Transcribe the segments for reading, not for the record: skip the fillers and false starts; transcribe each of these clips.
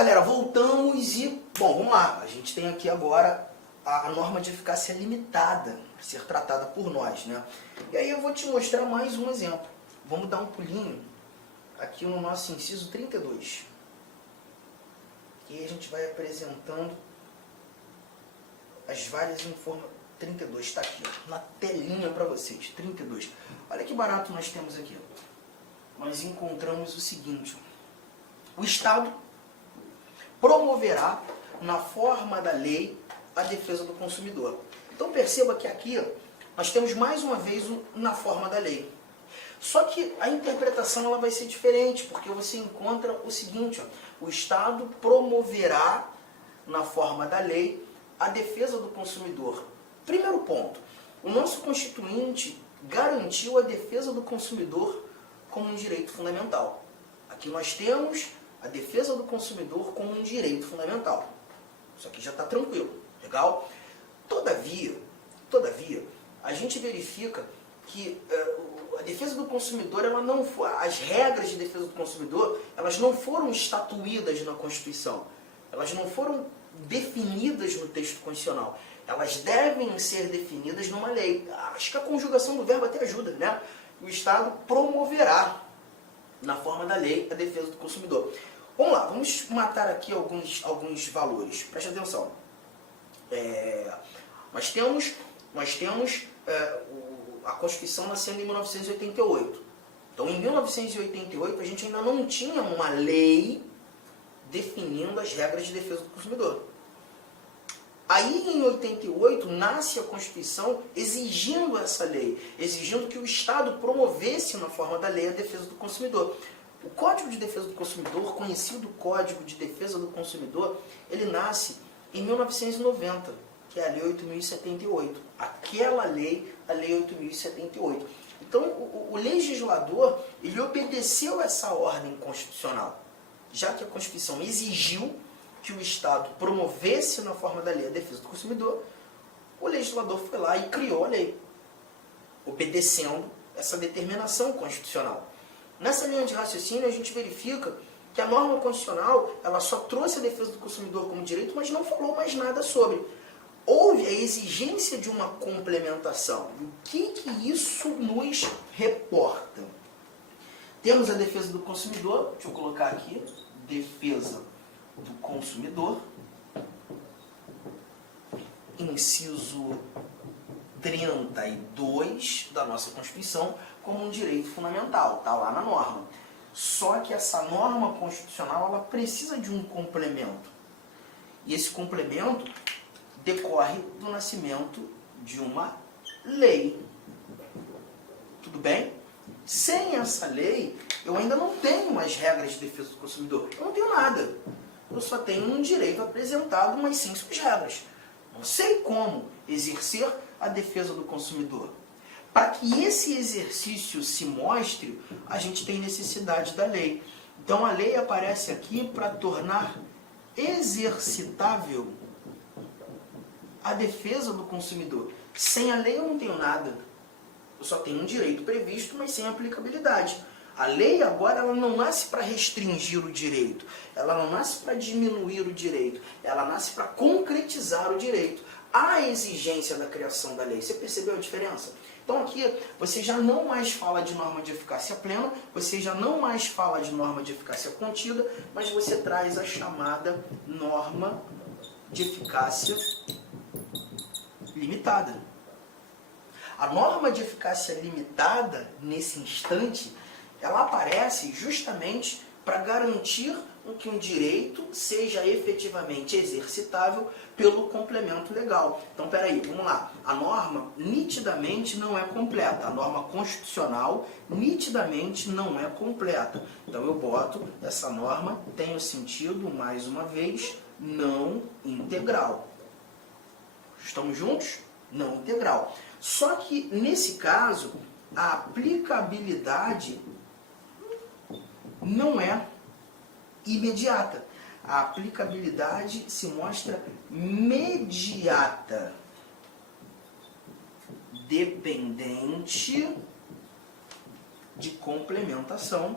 galera, voltamos e, bom, vamos lá. A gente tem aqui agora a norma de eficácia limitada a ser tratada por nós, né? E aí eu vou te mostrar mais um exemplo. Vamos dar um pulinho aqui no nosso inciso 32. E aí a gente vai apresentando as várias informações. 32, está aqui, ó, na telinha para vocês, 32. Olha que barato nós temos aqui. Nós encontramos o seguinte: o Estado promoverá, na forma da lei, a defesa do consumidor. Então perceba que aqui nós temos mais uma vez na forma da lei. Só que a interpretação ela vai ser diferente, porque você encontra o seguinte: ó, o Estado promoverá, na forma da lei, a defesa do consumidor. Primeiro ponto, o nosso Constituinte garantiu a defesa do consumidor como um direito fundamental. Aqui nós temos a defesa do consumidor como um direito fundamental. Isso aqui já está tranquilo, legal? Todavia, a gente verifica que a defesa do consumidor, as regras de defesa do consumidor, elas não foram estatuídas na Constituição. Elas não foram definidas no texto constitucional. Elas devem ser definidas numa lei. Acho que a conjugação do verbo até ajuda, né? O Estado promoverá, na forma da lei, a defesa do consumidor. Vamos lá, vamos matar aqui alguns valores. Preste atenção. Nós temos a Constituição nascendo em 1988. Então, em 1988, a gente ainda não tinha uma lei definindo as regras de defesa do consumidor. Aí, em 88, nasce a Constituição exigindo essa lei, exigindo que o Estado promovesse, na forma da lei, a defesa do consumidor. O Código de Defesa do Consumidor, conhecido Código de Defesa do Consumidor, ele nasce em 1990, que é a Lei 8.078. Aquela lei, a Lei 8.078. Então, o legislador, ele obedeceu essa ordem constitucional, já que a Constituição exigiu que o Estado promovesse, na forma da lei, a defesa do consumidor, o legislador foi lá e criou a lei, obedecendo essa determinação constitucional. Nessa linha de raciocínio, a gente verifica que a norma constitucional ela só trouxe a defesa do consumidor como direito, mas não falou mais nada sobre. Houve a exigência de uma complementação. E o que isso nos reporta? Temos a defesa do consumidor, deixa eu colocar aqui, defesa do consumidor, inciso 32 da nossa Constituição, como um direito fundamental, está lá na norma. Só que essa norma constitucional ela precisa de um complemento. E esse complemento decorre do nascimento de uma lei. Tudo bem? Sem essa lei, eu ainda não tenho as regras de defesa do consumidor. Eu não tenho nada. Eu só tenho um direito apresentado, mas sem suas regras. Não sei como exercer a defesa do consumidor. Para que esse exercício se mostre, a gente tem necessidade da lei. Então a lei aparece aqui para tornar exercitável a defesa do consumidor. Sem a lei eu não tenho nada. Eu só tenho um direito previsto, mas sem aplicabilidade. A lei agora ela não nasce para restringir o direito, ela não nasce para diminuir o direito, ela nasce para concretizar o direito. Há exigência da criação da lei. Você percebeu a diferença? Então aqui você já não mais fala de norma de eficácia plena, você já não mais fala de norma de eficácia contida, mas você traz a chamada norma de eficácia limitada. A norma de eficácia limitada, nesse instante, ela aparece justamente para garantir que um direito seja efetivamente exercitável pelo complemento legal. Então, peraí, vamos lá. A norma nitidamente não é completa. A norma constitucional nitidamente não é completa. Então, eu boto essa norma, tem o sentido, mais uma vez, não integral. Estamos juntos? Não integral. Só que, nesse caso, a aplicabilidade não é imediata. A aplicabilidade se mostra mediata, dependente de complementação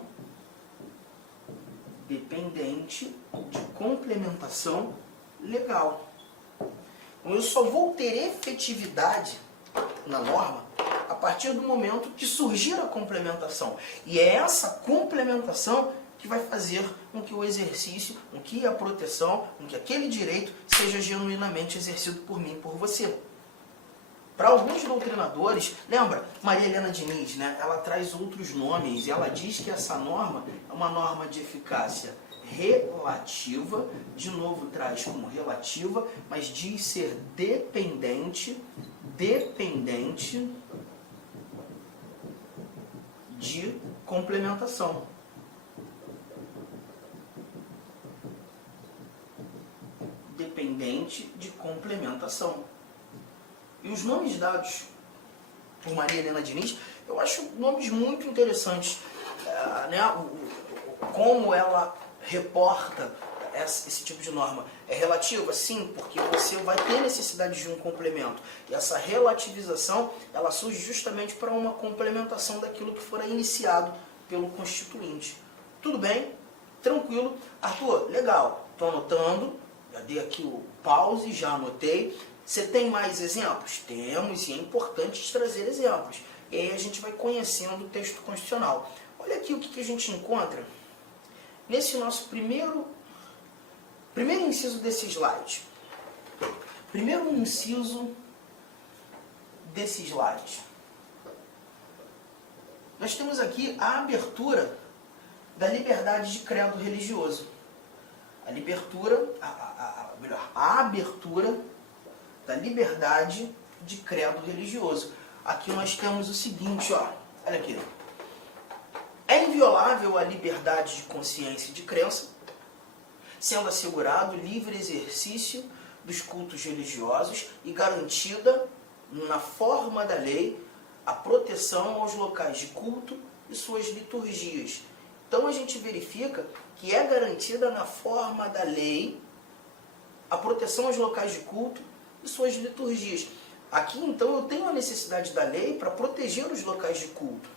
dependente de complementação legal. Então, eu só vou ter efetividade na norma a partir do momento que surgir a complementação. E é essa complementação que vai fazer com que o exercício, com que a proteção, com que aquele direito seja genuinamente exercido por mim e por você. Para alguns doutrinadores, lembra, Maria Helena Diniz, né, ela traz outros nomes, e ela diz que essa norma é uma norma de eficácia relativa, de novo traz como relativa, mas diz ser dependente de complementação. Dependente de complementação. E os nomes dados por Maria Helena Diniz, eu acho nomes muito interessantes, né? Como ela reporta esse tipo de norma. É relativa? Sim, porque você vai ter necessidade de um complemento. E essa relativização, ela surge justamente para uma complementação daquilo que fora iniciado pelo constituinte. Tudo bem? Tranquilo? Arthur, legal. Estou anotando. Já dei aqui o pause, já anotei. Você tem mais exemplos? Temos, e é importante trazer exemplos. E aí a gente vai conhecendo o texto constitucional. Olha aqui o que a gente encontra nesse nosso primeiro inciso desse slide. Primeiro inciso desse slide. Nós temos aqui a abertura da liberdade de credo religioso. A abertura da liberdade de credo religioso. Aqui nós temos o seguinte, ó, olha aqui. É inviolável a liberdade de consciência e de crença, sendo assegurado o livre exercício dos cultos religiosos e garantida, na forma da lei, a proteção aos locais de culto e suas liturgias. Então a gente verifica que é garantida na forma da lei a proteção aos locais de culto e suas liturgias. Aqui então eu tenho a necessidade da lei para proteger os locais de culto.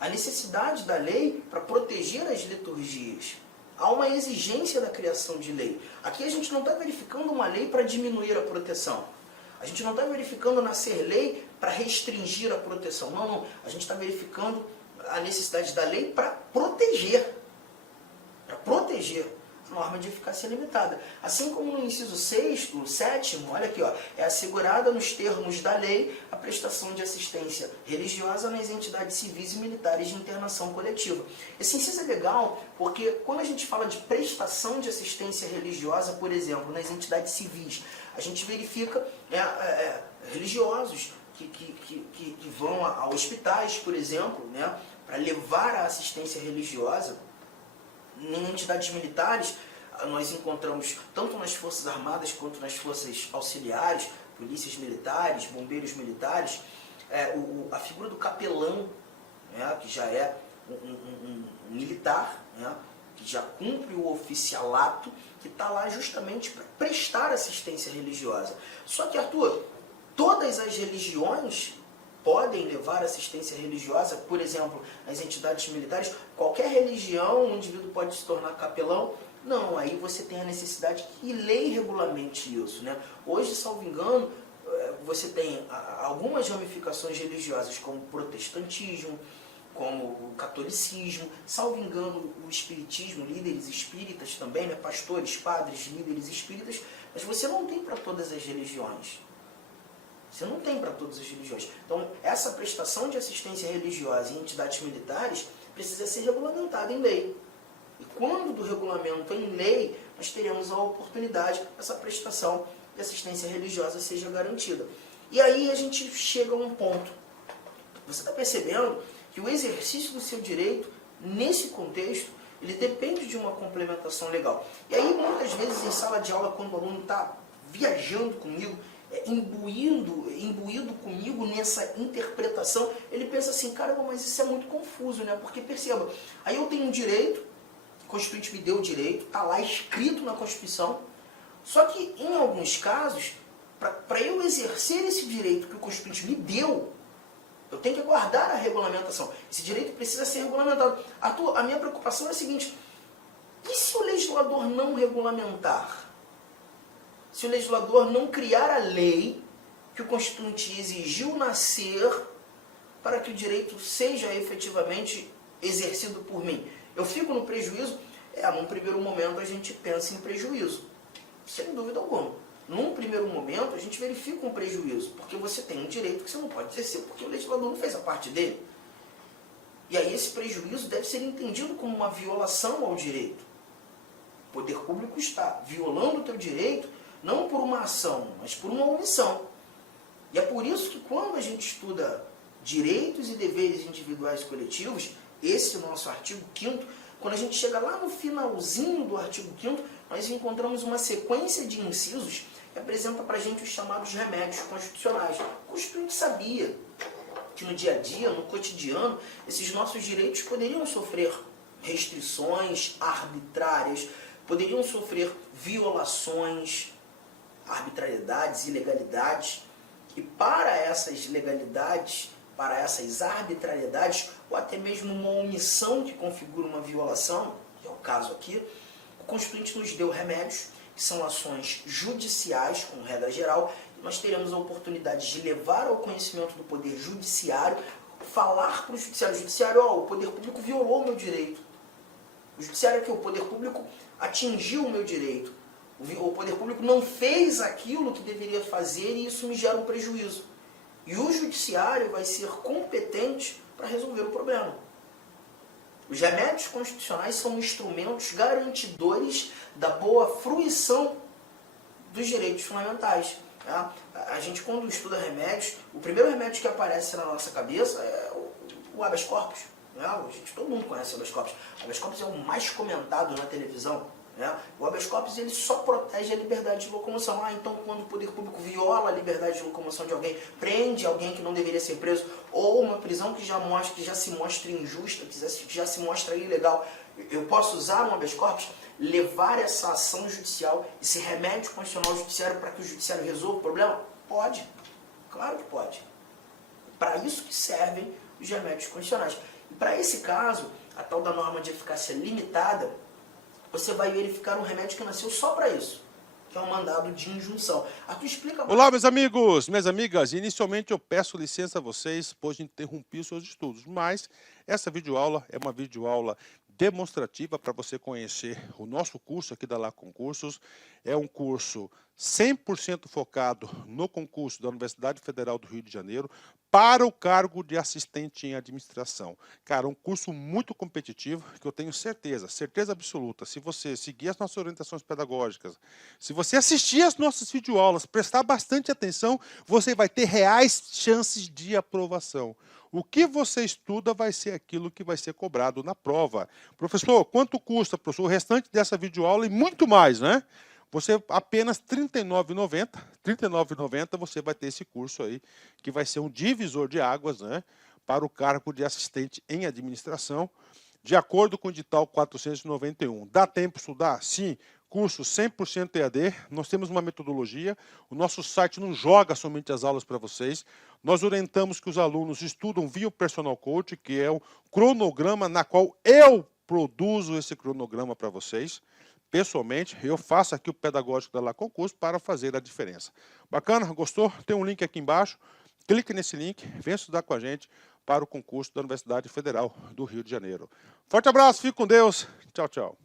A necessidade da lei para proteger as liturgias. Há uma exigência da criação de lei. Aqui a gente não está verificando uma lei para diminuir a proteção. A gente não está verificando nascer lei para restringir a proteção. Não, não. A gente está verificando a necessidade da lei para proteger. Para proteger. Norma de eficácia limitada. Assim como no inciso 6º, 7º, olha aqui, ó, é assegurada nos termos da lei a prestação de assistência religiosa nas entidades civis e militares de internação coletiva. Esse inciso é legal porque quando a gente fala de prestação de assistência religiosa, por exemplo, nas entidades civis, a gente verifica religiosos que vão a hospitais, por exemplo, né, para levar a assistência religiosa. Em entidades militares, nós encontramos, tanto nas Forças Armadas quanto nas Forças Auxiliares, polícias militares, bombeiros militares, a figura do capelão, né, que já é um militar, né, que já cumpre o oficialato, que está lá justamente para prestar assistência religiosa. Só que, Arthur, todas as religiões podem levar assistência religiosa, por exemplo, nas entidades militares. Qualquer religião, um indivíduo pode se tornar capelão? Não, aí você tem a necessidade que lei regulamente isso, né? Hoje, salvo engano, você tem algumas ramificações religiosas, como o protestantismo, como o catolicismo, salvo engano, o espiritismo, líderes espíritas também, né? Pastores, padres, líderes espíritas, mas você não tem para todas as religiões. Você não tem para todas as religiões. Então, essa prestação de assistência religiosa em entidades militares precisa ser regulamentada em lei. E quando do regulamento em lei, nós teremos a oportunidade que essa prestação de assistência religiosa seja garantida. E aí a gente chega a um ponto. Você está percebendo que o exercício do seu direito, nesse contexto, ele depende de uma complementação legal. E aí, muitas vezes, em sala de aula, quando o aluno está viajando comigo, imbuído comigo nessa interpretação, ele pensa assim, caramba, mas isso é muito confuso, né? Porque perceba, aí eu tenho um direito, o Constituinte me deu o direito, está lá escrito na Constituição, só que em alguns casos, para eu exercer esse direito que o Constituinte me deu, eu tenho que aguardar a regulamentação. Esse direito precisa ser regulamentado. Arthur, a minha preocupação é a seguinte, E se o legislador não regulamentar? Se o legislador não criar a lei que o Constituinte exigiu nascer para que o direito seja efetivamente exercido por mim? Eu fico no prejuízo? Num primeiro momento a gente pensa em prejuízo, sem dúvida alguma. Num primeiro momento a gente verifica um prejuízo, porque você tem um direito que você não pode exercer, porque o legislador não fez a parte dele. E aí esse prejuízo deve ser entendido como uma violação ao direito. O poder público está violando o teu direito, não por uma ação, mas por uma omissão. E é por isso que quando a gente estuda direitos e deveres individuais e coletivos, esse nosso artigo 5º, quando a gente chega lá no finalzinho do artigo 5º, nós encontramos uma sequência de incisos que apresenta para a gente os chamados remédios constitucionais. O Constituinte sabia que no dia a dia, no cotidiano, esses nossos direitos poderiam sofrer restrições arbitrárias, poderiam sofrer violações, arbitrariedades, ilegalidades. E para essas ilegalidades, para essas arbitrariedades, ou até mesmo uma omissão que configura uma violação, que é o caso aqui, o Constituinte nos deu remédios, que são ações judiciais, como regra geral. Nós teremos a oportunidade de levar ao conhecimento do Poder Judiciário, falar para o Judiciário, o Poder Público violou o meu direito. O Judiciário aqui, o Poder Público atingiu o meu direito. O Poder Público não fez aquilo que deveria fazer e isso me gera um prejuízo. E o Judiciário vai ser competente para resolver o problema. Os remédios constitucionais são instrumentos garantidores da boa fruição dos direitos fundamentais. A gente, quando estuda remédios, o primeiro remédio que aparece na nossa cabeça é o habeas corpus. Todo mundo conhece o habeas corpus. O habeas corpus é o mais comentado na televisão. O habeas corpus ele só protege a liberdade de locomoção. Então, quando o poder público viola a liberdade de locomoção de alguém, prende alguém que não deveria ser preso, ou uma prisão que já se mostra injusta, que já se mostra ilegal, eu posso usar um habeas corpus, levar essa ação judicial, esse remédio constitucional ao judiciário para que o judiciário resolva o problema? Pode. Claro que pode. Para isso que servem os remédios constitucionais. E para esse caso, a tal da norma de eficácia limitada, você vai verificar um remédio que nasceu só para isso, que é um mandado de injunção. Arthur, explica... Olá, meus amigos, minhas amigas. Inicialmente eu peço licença a vocês, pois interrompi os seus estudos, mas essa videoaula é uma videoaula demonstrativa para você conhecer o nosso curso aqui da La Concursos. É um curso 100% focado no concurso da Universidade Federal do Rio de Janeiro para o cargo de assistente em administração. Cara, um curso muito competitivo que eu tenho certeza absoluta. Se você seguir as nossas orientações pedagógicas, se você assistir as nossas videoaulas, prestar bastante atenção, você vai ter reais chances de aprovação. O que você estuda vai ser aquilo que vai ser cobrado na prova. Professor, quanto custa, professor, o restante dessa videoaula e muito mais, né? Você apenas R$ 39,90, R$ 39,90 você vai ter esse curso aí, que vai ser um divisor de águas, né, para o cargo de assistente em administração, de acordo com o edital 491. Dá tempo de estudar? Sim. Curso 100% EAD, nós temos uma metodologia, o nosso site não joga somente as aulas para vocês, nós orientamos que os alunos estudam via o Personal Coach, que é o cronograma na qual eu produzo esse cronograma para vocês. Pessoalmente, eu faço aqui o pedagógico da La Concurso para fazer a diferença. Bacana? Gostou? Tem um link aqui embaixo. Clique nesse link, venha estudar com a gente para o concurso da Universidade Federal do Rio de Janeiro. Forte abraço, fique com Deus. Tchau, tchau.